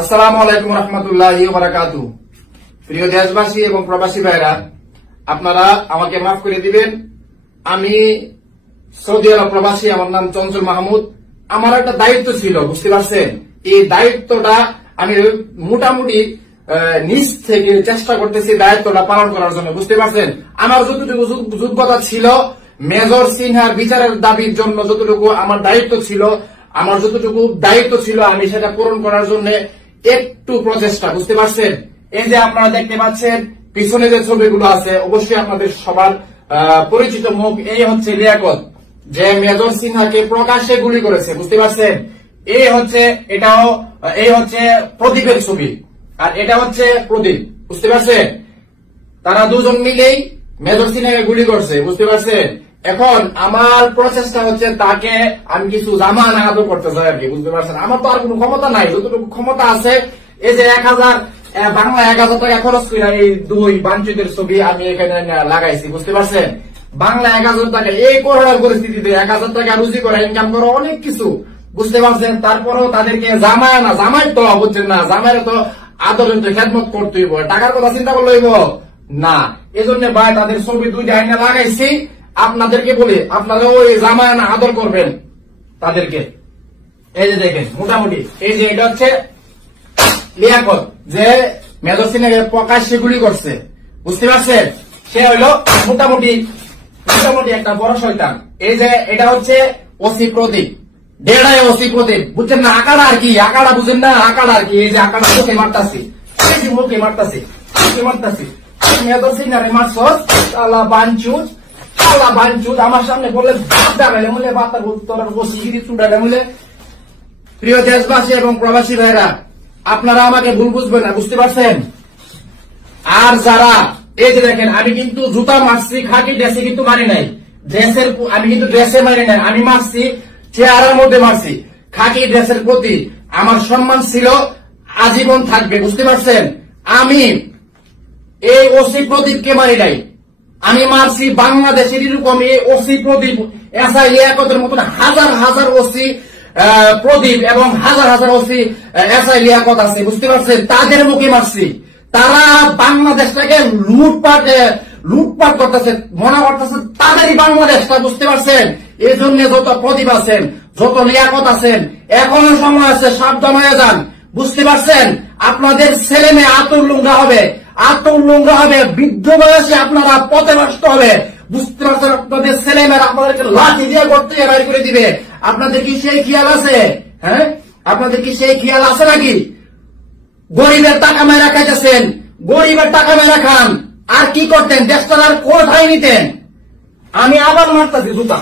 আসসালামু আলাইকুম রহমতুল্লাহি ওয়া বারাকাতুহু। প্রিয় দেশবাসী এবং প্রবাসী ভাইরা, আপনারা আমাকে মাফ করে দিবেন। আমি সৌদি আরব প্রবাসী, আমার নাম চঞ্চল মাহমুদ। আমার একটা দায়িত্ব ছিল, বুঝতে পারছেন। এই দায়িত্বটা আমি মোটামুটি নিজ থেকে চেষ্টা করতেছি দায়িত্বটা পালন করার জন্য, বুঝতে পারছেন। আমার যতটুকু যোগ্যতা ছিল, মেজর সিনহার বিচারের দাবির জন্য যতটুকু আমার দায়িত্ব ছিল, আমি সেটা পূরণ করার জন্য একটু প্রচেষ্টা, বুঝতে পারছেন। এই যে আপনারা দেখতে পাচ্ছেন পিছনে যে ছবিগুলো আছে, অবশ্যই আপনাদের সবার পরিচিত মুখ। এই হচ্ছে লিয়াকত, যে মেজর সিনহাকে প্রকাশ্যে গুলি করেছে, বুঝতে পারছেন। এই হচ্ছে প্রদীপের ছবি, আর এটা হচ্ছে প্রদীপ, বুঝতে পারছেন। তারা দুজন মিলেই মেজর সিনহাকে গুলি করছে, বুঝতে পারছেন। এখন আমার প্রচেষ্টা হচ্ছে তাকে আমি কিছু জামান আদর করতে চাই আর কি, বুঝতে পারছেন। আমার তো আর কোনো ক্ষমতা নাই, যতটুকু ক্ষমতা আছে এই যে 1000 বাংলা 1000 টাকা খরচ করে এই দুই বাঞ্ছিতের ছবি আমি এখানে লাগাইছি, বুঝতে পারছেন। বাংলা 1000 টাকা, এই করোনার পরিস্থিতিতে 1000 টাকা রুজি করে ইনকাম করা অনেক কিছু, বুঝতে পারছেন। তারপরেও তাদেরকে জামাই তো বুঝছেন না, জামাইয়ের তো আদরের তো খেদমত করতে হইব, টাকার কথা চিন্তা করলে হইব না। এজন্য ভাই তাদের ছবি দুইটা আইনা লাগাইছি। আপনাদেরকে বলি, আপনারা ওই জামায়ানা আদর করবেন তাদেরকে। এই যে দেখেন, মোটামুটি এই যে এটা হচ্ছে লিয়াকত, যে মেজর সিনহাকে প্রকাশ্যে গুলি করছে, বুঝতে পারছেন। সে হইলো মোটামুটি একটা বড় শয়তান। এই যে এটা হচ্ছে ওসি প্রদীপ, ডেড়ায় ওসি প্রদীপ, বুঝছেন না। আকাড়া আর কি, আকাড়া বুঝেন না, আকাড়া আর কি। এই যে আকাড়া মুখে মারতাছি, মেজর সিনহারে মারছস আল্লাহ বাঞ্চুজ, আমার সামনে বললে প্রিয় দেশবাসী এবং প্রবাসী ভাইরা, আপনারা আমাকে ভুল বুঝবেন না, বুঝতে পারছেন। আর যারা এই যে দেখেন, আমি কিন্তু জুতা মারছি, খাকি ড্রেসে কিন্তু মারি নাই, আমি কিন্তু ড্রেসে মারি নাই, আমি মারছি চেহারার মধ্যে মারছি। খাকি ড্রেসের প্রতি আমার সম্মান ছিল, আজীবন থাকবে, বুঝতে পারছেন। আমি এই ওসি প্রদীপকে মারি নাই, আমি মারছি বাংলাদেশের এরকম ওসি প্রদীপ, এসআই লিয়াকতের মতন হাজার ওসি প্রদীপ এবং হাজার ওসি এসআই লিয়াকত আছে, বুঝতে পারছেন। তাদের মুখে মারছি। তারা বাংলাদেশটাকে লুটপাট করতেছে, মনে করতেছে তাদেরই বাংলাদেশটা, বুঝতে পারছেন। এই জন্য যত প্রদীপ আছেন, যত লিয়াকত আছেন, এখনো সময় আছে, সাবধান হয়ে যান, বুঝতে পারছেন। আপনাদের ছেলে মেয়ে আত্মলুঙ্গা হবে, বৃদ্ধ বয়সে আপনারা পথে নষ্ট হবে, বুঝতে পারছেন। আপনাদের ছেলে মেয়েরা আপনাদেরকে লাঠি দিয়ে করতে বের করে দিবে। আপনাদের কি সেই খেয়াল আছে? হ্যাঁ, আপনাদের কি সেই খেয়াল আছে নাকি? গরিবের টাকা মেরা খাইতেছেন, গরিবের টাকা মেরা খান, আর কি করতেন? দেশটার আর কোথায় নিতেন? আমি আবার মারতাছি জুতা।